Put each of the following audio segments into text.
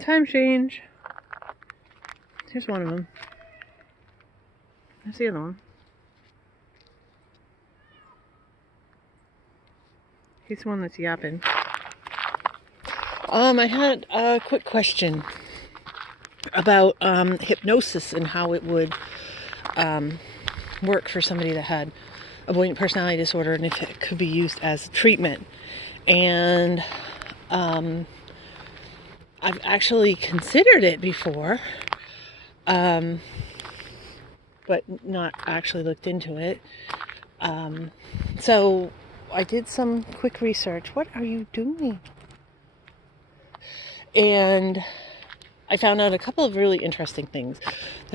Time change. Here's one of them. There's the other one. He's the one that's yapping. I had a quick question about hypnosis and how it would work for somebody that had avoidant personality disorder, and if it could be used as treatment. And I've actually considered it before, but not actually looked into it. So I did some quick research. What are you doing? And I found out a couple of really interesting things.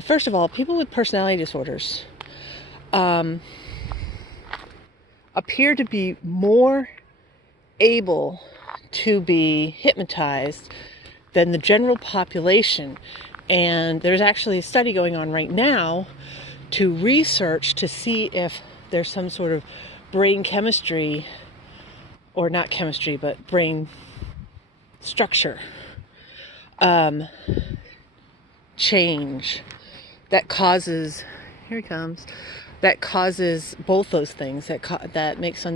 First of all, people with personality disorders appear to be more able to be hypnotized than the general population. And there's actually a study going on right now to research to see if there's some sort of brain chemistry, or not chemistry, but brain structure change that causes, here he comes, that causes both those things, that makes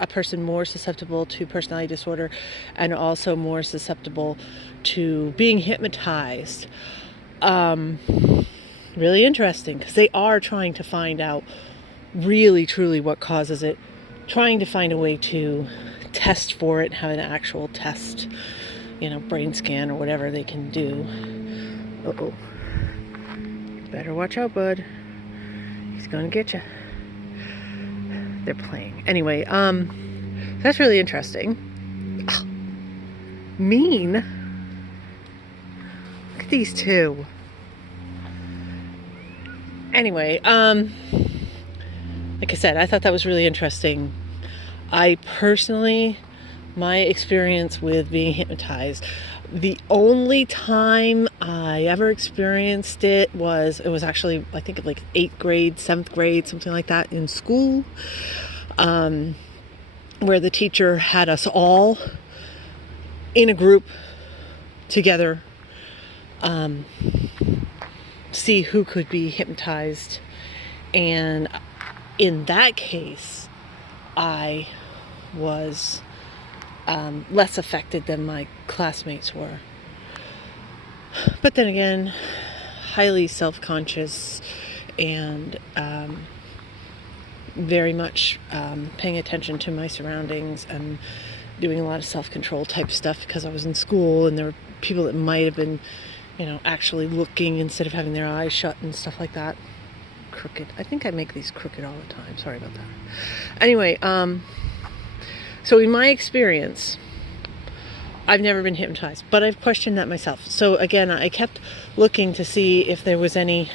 a person more susceptible to personality disorder and also more susceptible to being hypnotized. Really interesting, because they are trying to find out really truly what causes it, trying to find a way to test for it, have an actual test, brain scan or whatever they can do. Uh-oh. Better watch out, bud. He's gonna get you. They're playing. Anyway, that's really interesting. Oh, mean. Look at these two. Anyway, like I said, I thought that was really interesting. I personally, my experience with being hypnotized, the only time I ever experienced it was actually, I think, like 8th grade, 7th grade, something like that, in school, where the teacher had us all in a group together, see who could be hypnotized. And in that case, I was less affected than my classmates were. But then again, highly self-conscious and very much paying attention to my surroundings and doing a lot of self-control type stuff, because I was in school and there were people that might have been, actually looking instead of having their eyes shut and stuff like that. Crooked. I think I make these crooked all the time. Sorry about that. Anyway, so in my experience, I've never been hypnotized, but I've questioned that myself. So again, I kept looking to see if there was any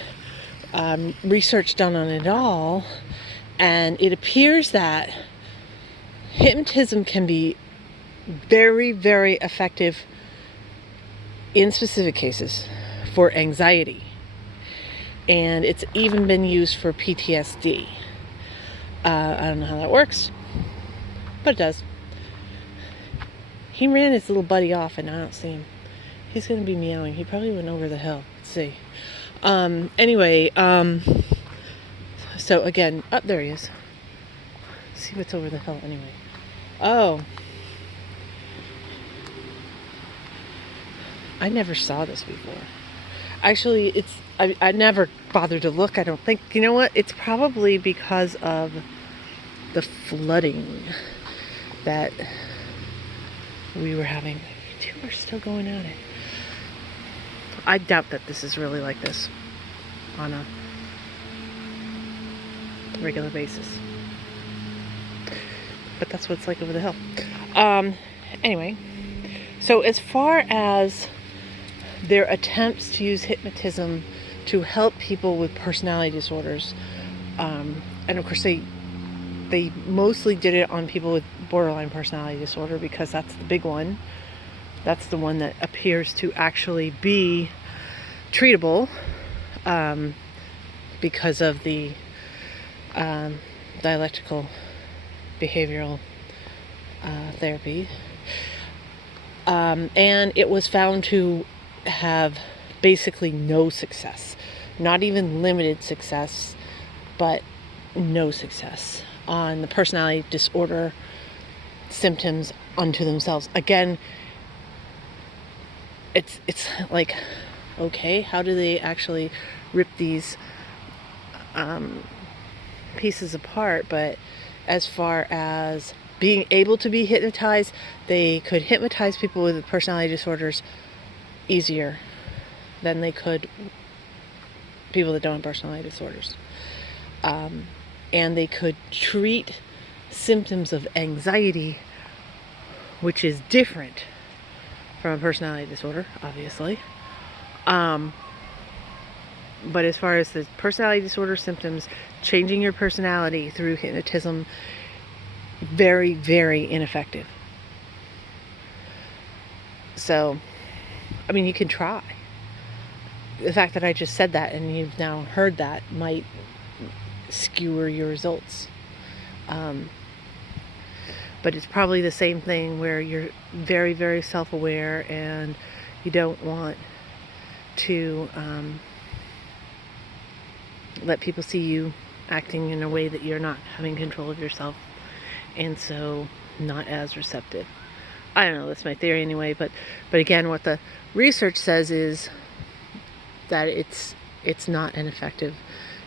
research done on it at all, and it appears that hypnotism can be very, very effective in specific cases for anxiety. And it's even been used for PTSD. I don't know how that works, but it does. He ran his little buddy off and I don't see him. He's going to be meowing. He probably went over the hill. Let's see. Anyway, so again, there he is. Let's see what's over the hill anyway. Oh. I never saw this before. Actually, I never bothered to look, I don't think. You know what? It's probably because of the flooding that we were having. Two are still going at it. I doubt that this is really like this on a regular basis. But that's what it's like over the hill. Anyway, so as far as their attempts to use hypnotism to help people with personality disorders, and of course they mostly did it on people with borderline personality disorder, because that's the big one. That's the one that appears to actually be treatable because of the dialectical behavioral therapy. And it was found to have basically no success, not even limited success, but no success on the personality disorder symptoms unto themselves. Again, it's like, okay, how do they actually rip these pieces apart? But as far as being able to be hypnotized, they could hypnotize people with personality disorders easier than they could people that don't have personality disorders. And they could treat symptoms of anxiety, which is different from a personality disorder, obviously. But as far as the personality disorder symptoms, changing your personality through hypnotism, very, very ineffective. So, I mean, you can try. The fact that I just said that and you've now heard that might skewer your results. But it's probably the same thing where you're very, very self-aware and you don't want to let people see you acting in a way that you're not having control of yourself, and so not as receptive. I don't know, that's my theory anyway, but again, what the research says is that it's not an effective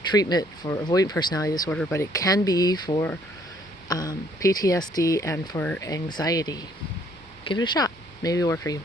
treatment for avoidant personality disorder, but it can be for PTSD and for anxiety. Give it a shot. Maybe it'll work for you.